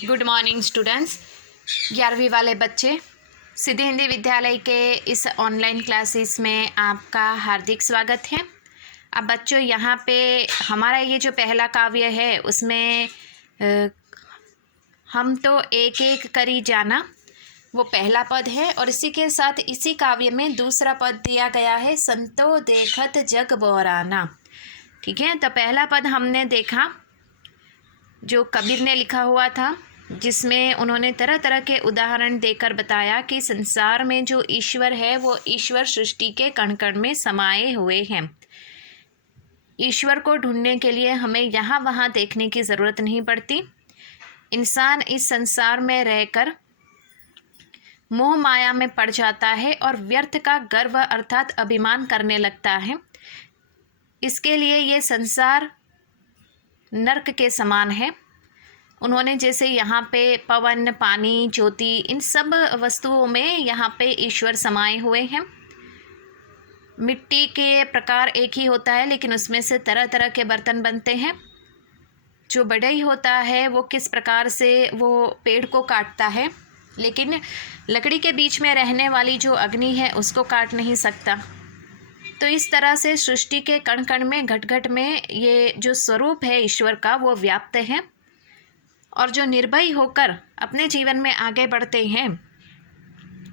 Good morning students. 11वीं वाले बच्चे, सिद्धि हिंदी विद्यालय के इस ऑनलाइन क्लासेस में आपका हार्दिक स्वागत है। अब बच्चों, यहाँ पे हमारा ये जो पहला काव्य है उसमें हम तो एक एक करी जाना, वो पहला पद है। और इसी के साथ इसी काव्य में दूसरा पद दिया गया है, संतो देखत जग बोराना। ठीक है, तो पहला पद हमने देखा जो कबीर ने लिखा हुआ था, जिसमें उन्होंने तरह तरह के उदाहरण देकर बताया कि संसार में जो ईश्वर है वो ईश्वर सृष्टि के कण कण में समाये हुए हैं। ईश्वर को ढूंढने के लिए हमें यहाँ वहाँ देखने की ज़रूरत नहीं पड़ती। इंसान इस संसार में रहकर मोह माया में पड़ जाता है और व्यर्थ का गर्व अर्थात अभिमान करने लगता है। इसके लिए ये संसार नर्क के समान है। उन्होंने जैसे यहाँ पे पवन, पानी, ज्योति, इन सब वस्तुओं में यहाँ पे ईश्वर समाये हुए हैं। मिट्टी के प्रकार एक ही होता है, लेकिन उसमें से तरह तरह के बर्तन बनते हैं। जो बढ़ई होता है वो किस प्रकार से वो पेड़ को काटता है, लेकिन लकड़ी के बीच में रहने वाली जो अग्नि है उसको काट नहीं सकता। तो इस तरह से सृष्टि के कण कण में, घट घट में ये जो स्वरूप है ईश्वर का वो व्याप्त है। और जो निर्भय होकर अपने जीवन में आगे बढ़ते हैं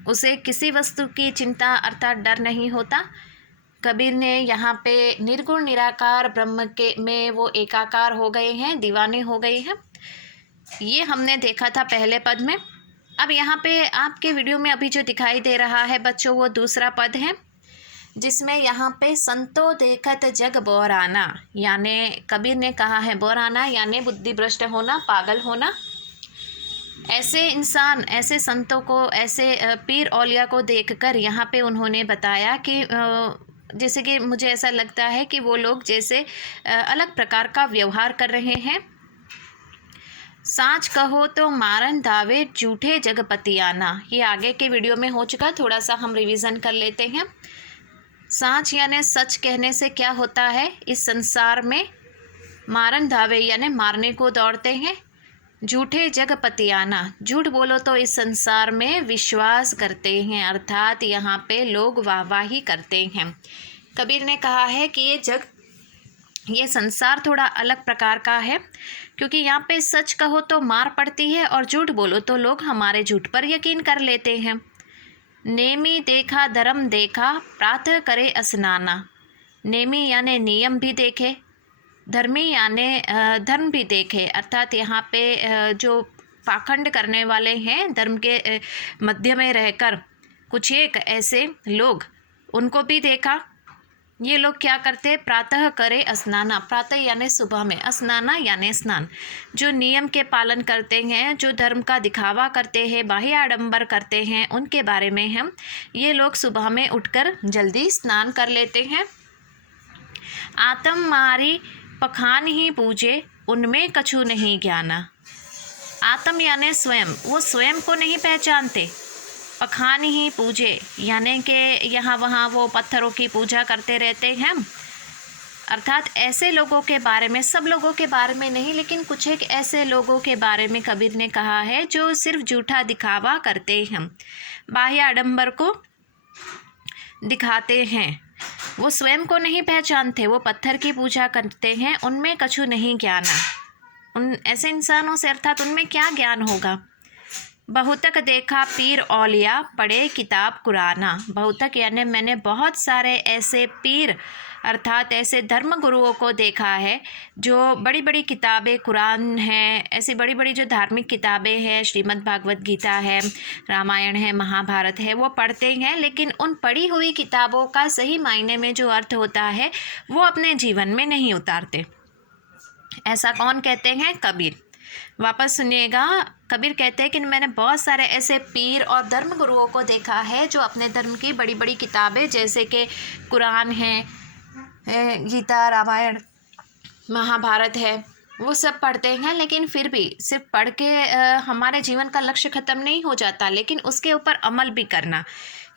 उसे किसी वस्तु की चिंता अर्थात डर नहीं होता। कबीर ने यहाँ पे निर्गुण निराकार ब्रह्म के में वो एकाकार हो गए हैं, दीवाने हो गए हैं। ये हमने देखा था पहले पद में। अब यहाँ पे आपके वीडियो में अभी जो दिखाई दे रहा है बच्चों, वो दूसरा पद है, जिसमें यहाँ पे संतो देखत जग बोराना, यानी कबीर ने कहा है बोराना यानी बुद्धिभ्रष्ट होना, पागल होना। ऐसे इंसान, ऐसे संतों को, ऐसे पीर औलिया को देखकर यहाँ पे उन्होंने बताया कि जैसे कि मुझे ऐसा लगता है कि वो लोग जैसे अलग प्रकार का व्यवहार कर रहे हैं। साँच कहो तो मारन धावे झूठे जगपतियाना, ये आगे के वीडियो में हो चुका, थोड़ा सा हम रिवीजन कर लेते हैं। साँच यानी सच कहने से क्या होता है, इस संसार में मारन धावे यानी मारने को दौड़ते हैं। झूठे जगपतियाना, झूठ बोलो तो इस संसार में विश्वास करते हैं, अर्थात यहाँ पे लोग वाहवाही करते हैं। कबीर ने कहा है कि ये संसार थोड़ा अलग प्रकार का है, क्योंकि यहाँ पे सच कहो तो मार पड़ती है और झूठ बोलो तो लोग हमारे झूठ पर यकीन कर लेते हैं। नेमी देखा धर्म देखा प्रातः करे स्नाना, नेमी यानी नियम भी देखे, धर्मी यानी धर्म भी देखे, अर्थात यहाँ पे जो पाखंड करने वाले हैं, धर्म के मध्य में रहकर कुछ एक ऐसे लोग, उनको भी देखा। ये लोग क्या करते हैं, प्रातः करे स्नाना, प्रातः यानी सुबह में, स्नाना यानी स्नान। जो नियम के पालन करते हैं, जो धर्म का दिखावा करते हैं, बाह्य आडंबर करते हैं, उनके बारे में हम ये लोग सुबह में उठकर जल्दी स्नान कर लेते हैं। आत्म मारी पखान ही पूजे उनमें कछु नहीं ज्ञाना, आत्म यानी स्वयं, वो स्वयं को नहीं पहचानते। पखान ही पूजे यानी कि यहाँ वहाँ वो पत्थरों की पूजा करते रहते हैं, अर्थात ऐसे लोगों के बारे में, सब लोगों के बारे में नहीं, लेकिन कुछ एक ऐसे लोगों के बारे में कबीर ने कहा है जो सिर्फ झूठा दिखावा करते हैं, बाह्य आडंबर को दिखाते हैं। वो स्वयं को नहीं पहचानते, वो पत्थर की पूजा करते हैं, उनमें कछु नहीं ज्ञाना। उन ऐसे इंसानों से अर्थात उनमें क्या ज्ञान होगा। बहुतक देखा पीर औलिया पढ़े किताब कुराना, बहुतक यानी मैंने बहुत सारे ऐसे पीर अर्थात ऐसे धर्म गुरुओं को देखा है जो बड़ी बड़ी किताबें, कुरान है, ऐसी बड़ी बड़ी जो धार्मिक किताबें हैं, श्रीमद् भागवत गीता है, रामायण है, महाभारत है, वो पढ़ते हैं, लेकिन उन पढ़ी हुई किताबों का सही मायने में जो अर्थ होता है वो अपने जीवन में नहीं उतारते। ऐसा कौन कहते हैं, कबीर। वापस सुनिएगा, कबीर कहते हैं कि मैंने बहुत सारे ऐसे पीर और धर्म गुरुओं को देखा है जो अपने धर्म की बड़ी बड़ी किताबें जैसे कि कुरान है, गीता, रामायण, महाभारत है, वो सब पढ़ते हैं, लेकिन फिर भी सिर्फ पढ़ के हमारे जीवन का लक्ष्य ख़त्म नहीं हो जाता, लेकिन उसके ऊपर अमल भी करना।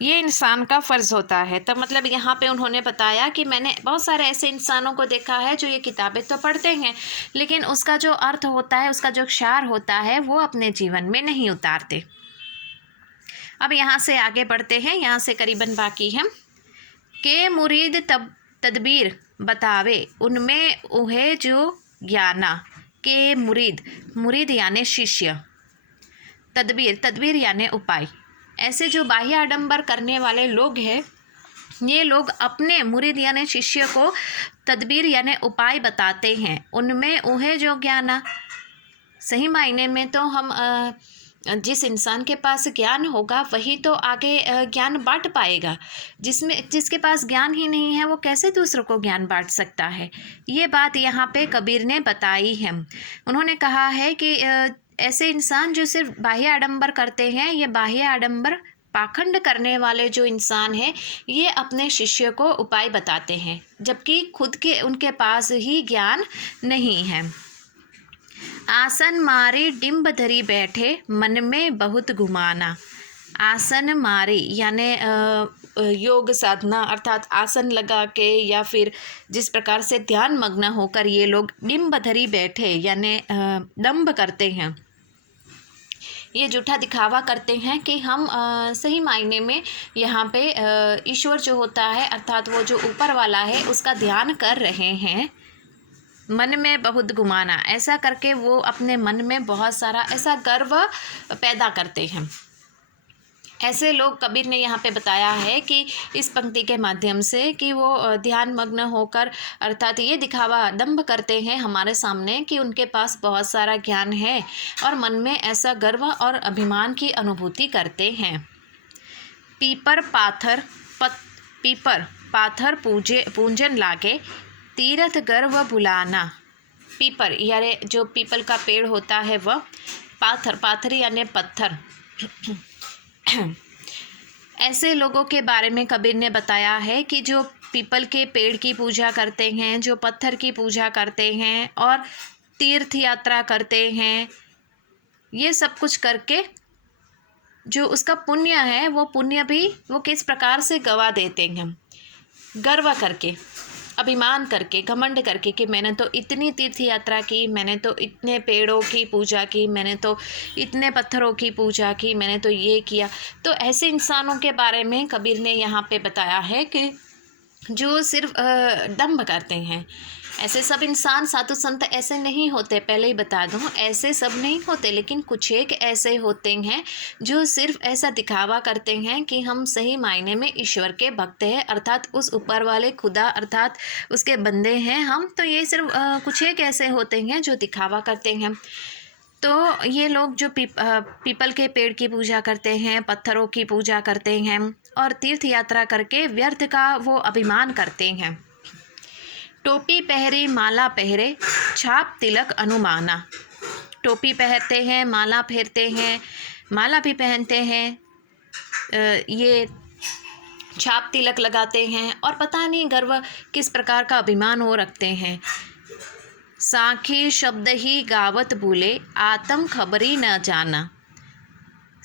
ये इंसान का फ़र्ज़ होता है। तो मतलब यहाँ पे उन्होंने बताया कि मैंने बहुत सारे ऐसे इंसानों को देखा है जो ये किताबें तो पढ़ते हैं, लेकिन उसका जो अर्थ होता है, उसका जो सार होता है, वो अपने जीवन में नहीं उतारते। अब यहाँ से आगे बढ़ते हैं, यहाँ से करीबन बाकी है के मुरीद तब तदबीर बतावे उनमें उहे जो ज्ञाना। के मुरीद यानी शिष्य, तदबीर यानी उपाय। ऐसे जो बाह्य आडंबर करने वाले लोग हैं, ये लोग अपने मुरीद यानी शिष्य को तदबीर यानी उपाय बताते हैं। उनमें उहे जो ज्ञाना, सही मायने में तो हम जिस इंसान के पास ज्ञान होगा वही तो आगे ज्ञान बांट पाएगा। जिसके पास ज्ञान ही नहीं है वो कैसे दूसरों को ज्ञान बांट सकता है। ये बात यहाँ पे कबीर ने बताई है। उन्होंने कहा है कि ऐसे इंसान जो सिर्फ बाह्य आडंबर करते हैं, ये बाह्य आडंबर पाखंड करने वाले जो इंसान हैं, ये अपने शिष्य को उपाय बताते हैं, जबकि खुद के उनके पास ही ज्ञान नहीं है। आसन मारे डिम्ब धरी बैठे मन में बहुत घुमाना। आसन मारे यानी योग साधना, अर्थात आसन लगा के या फिर जिस प्रकार से ध्यान मग्न होकर ये लोग डिम्ब धरी बैठे यानी दंभ करते हैं, ये झूठा दिखावा करते हैं कि हम सही मायने में यहाँ पे ईश्वर जो होता है, अर्थात वो जो ऊपर वाला है, उसका ध्यान कर रहे हैं। मन में बहुत घुमाना, ऐसा करके वो अपने मन में बहुत सारा ऐसा गर्व पैदा करते हैं। ऐसे लोग कबीर ने यहाँ पे बताया है कि इस पंक्ति के माध्यम से कि वो ध्यान मग्न होकर, अर्थात ये दिखावा दंभ करते हैं हमारे सामने कि उनके पास बहुत सारा ज्ञान है और मन में ऐसा गर्व और अभिमान की अनुभूति करते हैं। पीपर पाथर पूजन लागे तीरथ गर्व भुलाना। पीपर यानी जो पीपल का पेड़ होता है वह, पाथर यानी पत्थर। ऐसे लोगों के बारे में कबीर ने बताया है कि जो पीपल के पेड़ की पूजा करते हैं, जो पत्थर की पूजा करते हैं और तीर्थ यात्रा करते हैं, ये सब कुछ करके जो उसका पुण्य है वो पुण्य भी वो किस प्रकार से गवा देते हैं, गर्व करके, अभिमान करके, घमंड करके कि मैंने तो इतनी तीर्थ यात्रा की, मैंने तो इतने पेड़ों की पूजा की, मैंने तो इतने पत्थरों की पूजा की, मैंने तो ये किया। तो ऐसे इंसानों के बारे में कबीर ने यहाँ पे बताया है कि जो सिर्फ दंभ करते हैं। ऐसे सब इंसान साधु संत ऐसे नहीं होते, पहले ही बता दूं, ऐसे सब नहीं होते, लेकिन कुछ एक ऐसे होते हैं जो सिर्फ ऐसा दिखावा करते हैं कि हम सही मायने में ईश्वर के भक्त हैं, अर्थात उस ऊपर वाले खुदा अर्थात उसके बंदे हैं हम। तो ये सिर्फ कुछ एक ऐसे होते हैं जो दिखावा करते हैं। तो ये लोग जो पीपल के पेड़ की पूजा करते हैं, पत्थरों की पूजा करते हैं और तीर्थ यात्रा करके व्यर्थ का वो अभिमान करते हैं। टोपी पहरे माला पहरे छाप तिलक अनुमाना। टोपी पहनते हैं, माला फेरते हैं, माला भी पहनते हैं, ये छाप तिलक लगाते हैं और पता नहीं गर्व किस प्रकार का अभिमान हो रखते हैं। साखी शब्द ही गावत भूले आत्म खबरी न जाना।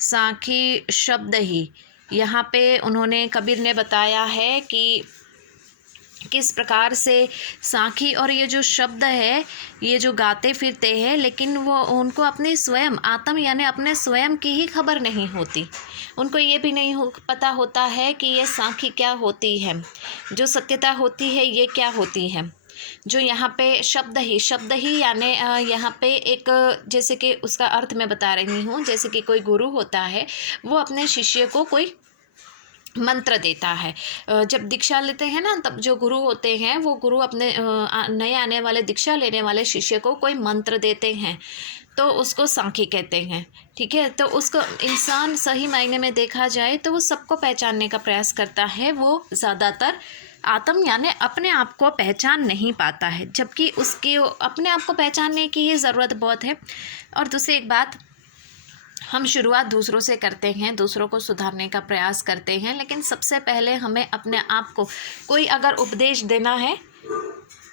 साखी शब्द ही, यहाँ पे उन्होंने कबीर ने बताया है कि किस प्रकार से साखी और ये जो शब्द है ये जो गाते फिरते हैं, लेकिन वो उनको अपनी स्वयं आत्म यानी अपने स्वयं की ही खबर नहीं होती। उनको ये भी नहीं पता होता है कि ये साखी क्या होती है, जो सत्यता होती है ये क्या होती है। जो यहाँ पे शब्द ही यानी यहाँ पे एक जैसे कि उसका अर्थ मैं बता रही हूँ, जैसे कि कोई गुरु होता है, वो अपने शिष्य को कोई मंत्र देता है। जब दीक्षा लेते हैं ना, तब जो गुरु होते हैं वो गुरु अपने नए आने वाले दीक्षा लेने वाले शिष्य को कोई मंत्र देते हैं, तो उसको साखी कहते हैं। ठीक है, तो उसको इंसान सही मायने में देखा जाए तो वो सबको पहचानने का प्रयास करता है, वो ज़्यादातर आत्म यानी अपने आप को पहचान नहीं पाता है, जबकि उसकी अपने आप को पहचानने की ये ज़रूरत बहुत है। और दूसरी एक बात, हम शुरुआत दूसरों से करते हैं, दूसरों को सुधारने का प्रयास करते हैं, लेकिन सबसे पहले हमें अपने आप को कोई अगर उपदेश देना है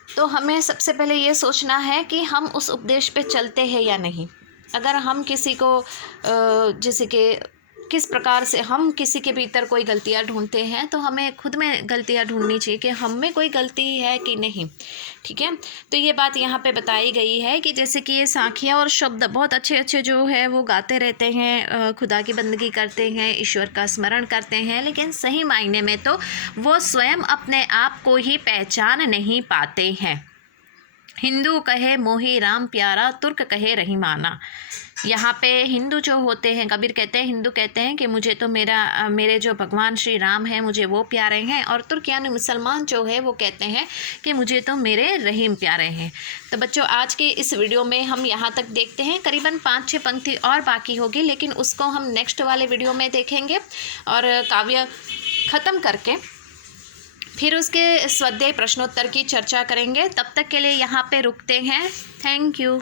तो हमें सबसे पहले ये सोचना है कि हम उस उपदेश पे चलते हैं या नहीं। अगर हम किसी को जैसे कि किस प्रकार से हम किसी के भीतर कोई गलतियां ढूंढते हैं, तो हमें खुद में गलतियां ढूंढनी चाहिए कि हम में कोई गलती है कि नहीं। ठीक है, तो ये बात यहाँ पे बताई गई है कि जैसे कि ये साखियाँ और शब्द बहुत अच्छे अच्छे जो है वो गाते रहते हैं, खुदा की बंदगी करते हैं, ईश्वर का स्मरण करते हैं, लेकिन सही मायने में तो वो स्वयं अपने आप को ही पहचान नहीं पाते हैं। हिंदू कहे मोहे राम प्यारा, तुर्क कहे रहीमाना। यहाँ पे हिंदू जो होते हैं, कबीर कहते हैं, हिंदू कहते हैं कि मुझे तो मेरे जो भगवान श्री राम हैं मुझे वो प्यारे हैं, और तुर्क यानी मुसलमान जो है वो कहते हैं कि मुझे तो मेरे रहीम प्यारे हैं। तो बच्चों, आज के इस वीडियो में हम यहाँ तक देखते हैं, करीबन 5-6 पंक्ति और बाकी होगी, लेकिन उसको हम नेक्स्ट वाले वीडियो में देखेंगे और काव्य ख़त्म करके फिर उसके स्वाध्याय प्रश्नोत्तर की चर्चा करेंगे। तब तक के लिए यहाँ पे रुकते हैं। Thank you.